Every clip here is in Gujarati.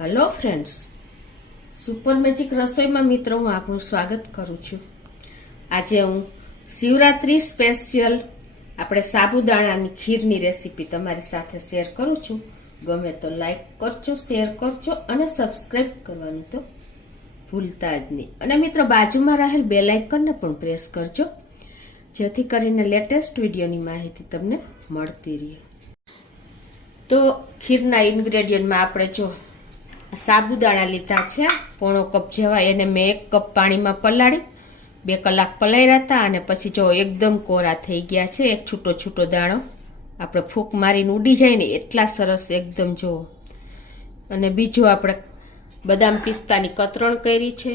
હેલો ફ્રેન્ડ્સ, સુપર મેજિક રસોઈમાં મિત્રો હું આપનું સ્વાગત કરું છું। આજે હું શિવરાત્રી સ્પેશિયલ આપણે સાબુદાણાની ખીરની રેસીપી તમારી સાથે શેર કરું છું। ગમે તો લાઈક કરજો, શેર કરજો અને સબસ્ક્રાઈબ કરવાનું તો ભૂલતા જ નહીં। અને મિત્રો બાજુમાં રહેલ બેલ આઇકનને પણ પ્રેસ કરજો, જેથી કરીને લેટેસ્ટ વિડીયોની માહિતી તમને મળતી રહે। તો ખીરના ઇન્ગ્રેડિયન્ટમાં આપણે જો સાબુદાણા લીધા છે, પોણો કપ જેવા। એને મેં 1 કપ પાણીમાં પલાળી 2 કલાક પલાળ્યા હતા અને પછી જો એકદમ કોરા થઈ ગયા છે। એક છૂટો છૂટો દાણો આપણે ફૂંક મારીને ઉડી જાય ને એટલા સરસ એકદમ જો। અને બીજું આપણે બદામ પિસ્તાની કતરણ કરી છે।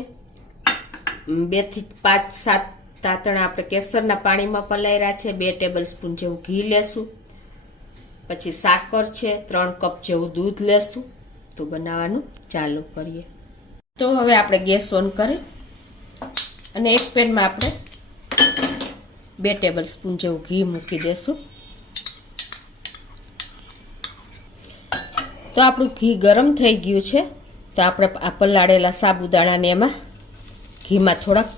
2 થી 5-7 તાતણા આપણે કેસરના પાણીમાં પલાળ્યા છે। 2 ટેબલ સ્પૂન જેવું ઘી લેશું, પછી સાકર છે, 3 કપ જેવું દૂધ લેશું। તો બનાવવાનું ચાલુ કરીએ। તો હવે આપણે ગેસ ઓન કરી અને એક પેનમાં આપણે 2 ટેબલ સ્પૂન જેવું ઘી મૂકી દેશું। તો આપણું ઘી ગરમ થઈ ગયું છે, તો આપણે આ પલાળેલા સાબુદાણાને એમાં ઘીમાં થોડાક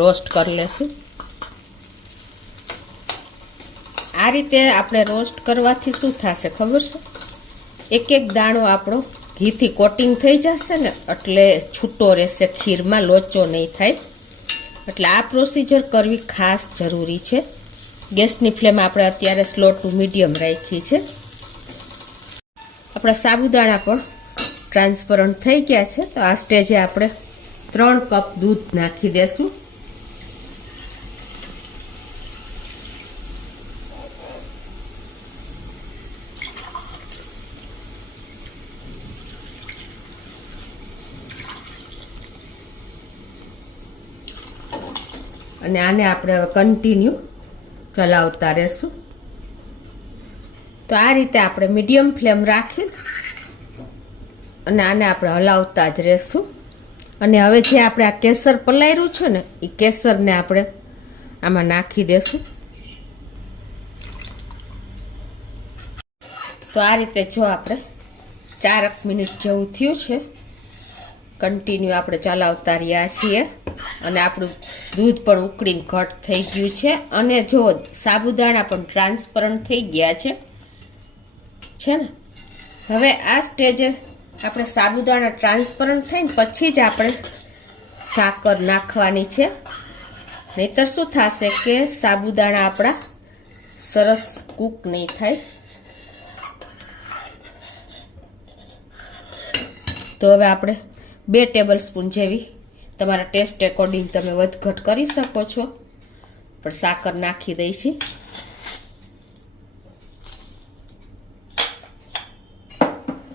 રોસ્ટ કરી લેશું। આ રીતે આપણે રોસ્ટ કરવાથી શું થશે ખબર છે? એક એક દાણો આપણો ઘીથી કોટિંગ થઈ જશે ને એટલે છૂટો રહેશે, ખીરમાં લોચો નહીં થાય। એટલે આ પ્રોસીજર કરવી ખાસ જરૂરી છે। ગેસની ફ્લેમ આપણે અત્યારે સ્લો ટુ મીડિયમ રાખી છે। આપણા સાબુદાણા પણ ટ્રાન્સપરન્ટ થઈ ગયા છે, તો આ સ્ટેજે આપણે 3 કપ દૂધ નાખી દેશું। અને આને આપણે હવે કન્ટિન્યુ ચલાવતા રહેશું। તો આ રીતે આપણે મીડિયમ ફ્લેમ રાખી અને આને આપણે હલાવતા જ રહેશું। અને હવે જે આપણે આ કેસર પલાળ્યું છે ને એ કેસરને આપણે આમાં નાખી દેશું। તો આ રીતે જો આપણે 4 મિનિટ જેવું થયું છે, કન્ટિન્યુ આપણે ચલાવતા રહ્યા છીએ અને આપણું દૂધ પણ ઉકળીને ઘટ થઈ ગયું છે। અને જો સાબુદાણા પણ ટ્રાન્સપરન્ટ થઈ ગયા છે ને। હવે આ સ્ટેજે આપણે સાબુદાણા ટ્રાન્સપરન્ટ થઈને પછી જ આપણે સાકર નાખવાની છે, નહીતર શું થશે કે સાબુદાણા આપણા સરસ કૂક નહીં થાય। તો હવે આપણે 2 ટેબલ સ્પૂન જેવી તમારા ટેસ્ટ એકોર્ડિંગ તમે વધઘટ કરી શકો છો, પણ સાકર નાખી દઈશું।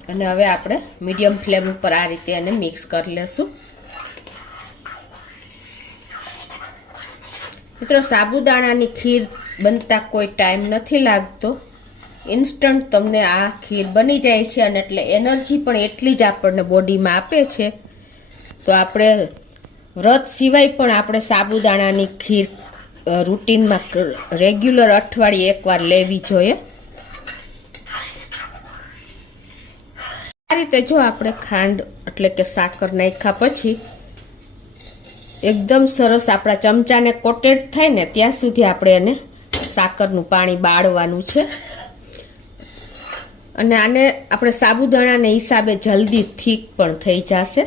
અને હવે આપણે મીડિયમ ફ્લેમ ઉપર આ રીતે એને મિક્સ કરી લેશું। મિત્રો સાબુદાણાની ખીર બનતા કોઈ ટાઈમ નથી લાગતો, ઇન્સ્ટન્ટ તમને આ ખીર બની જાય છે। અને એટલે એનર્જી પણ એટલી જ આપણને બોડીમાં આપે છે। તો આપણે વ્રત સિવાય પણ આપણે સાબુદાણાની ખીર રૂટીનમાં રેગ્યુલર અઠવાડિયે એકવાર લેવી જોઈએ। આ રીતે જો આપણે ખાંડ એટલે કે સાકર નાખ્યા પછી એકદમ સરસ આપણા ચમચાને કોટેડ થાય ને ત્યાં સુધી આપણે એને સાકરનું પાણી બાળવાનું છે। અને આને આપણે સાબુદાણાને હિસાબે જલ્દી થીક પણ થઈ જશે।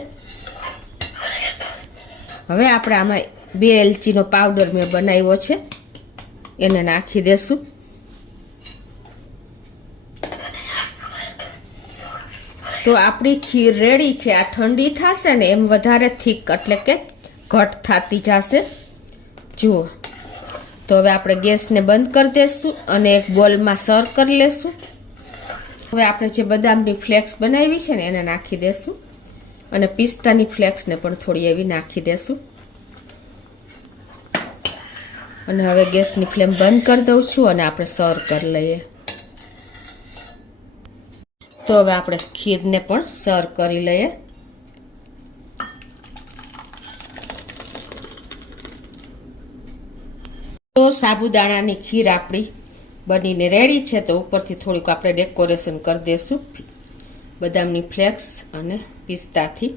હવે આપણે આમાં 2 એલચીનો પાવડર મેં બનાવ્યો છે, એને નાખી દેશું। તો આપણી ખીર રેડી છે। આ ઠંડી થશે ને એમ વધારે થીક એટલે કે ઘટ થતી જશે જુઓ। તો હવે આપણે ગેસને બંધ કરી દઈશું અને એક બોલમાં સર્વ કરી લેશું। હવે આપણે જે બદામની ફ્લેક્સ બનાવી છે ને એને નાખી દેશું અને પિસ્તાની ફ્લેક્સને પણ થોડી એવી નાખી દેશું। અને હવે ગેસની ફ્લેમ બંધ કરી દઉં છું અને આપણે સર્વ કરી લઈએ। તો હવે આપણે ખીરને પણ સર્વ કરી લઈએ। તો સાબુદાણાની ખીર આપણી બનીને રેડી છે। તો ઉપરથી થોડીક આપણે ડેકોરેશન કરી દઈશું બદામની ફ્લેક્સ અને પિસ્તાથી.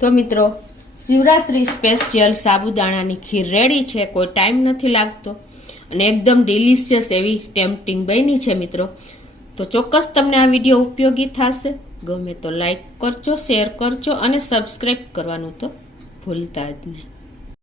તો મિત્રો, શિવરાત્રી સ્પેશિયલ સાબુદાણાની ખીર રેડી છે. કોઈ ટાઈમ નથી લાગતો અને એકદમ ડિલિશિયસ એવી ટેમ્પટિંગ બની છે મિત્રો. તો ચોક્કસ તમને આ વિડીયો ઉપયોગી થશે. ગમે તો લાઈક કરજો, શેર કરજો અને સબસ્ક્રાઈબ કરવાનું તો ભૂલતા જ નહીં.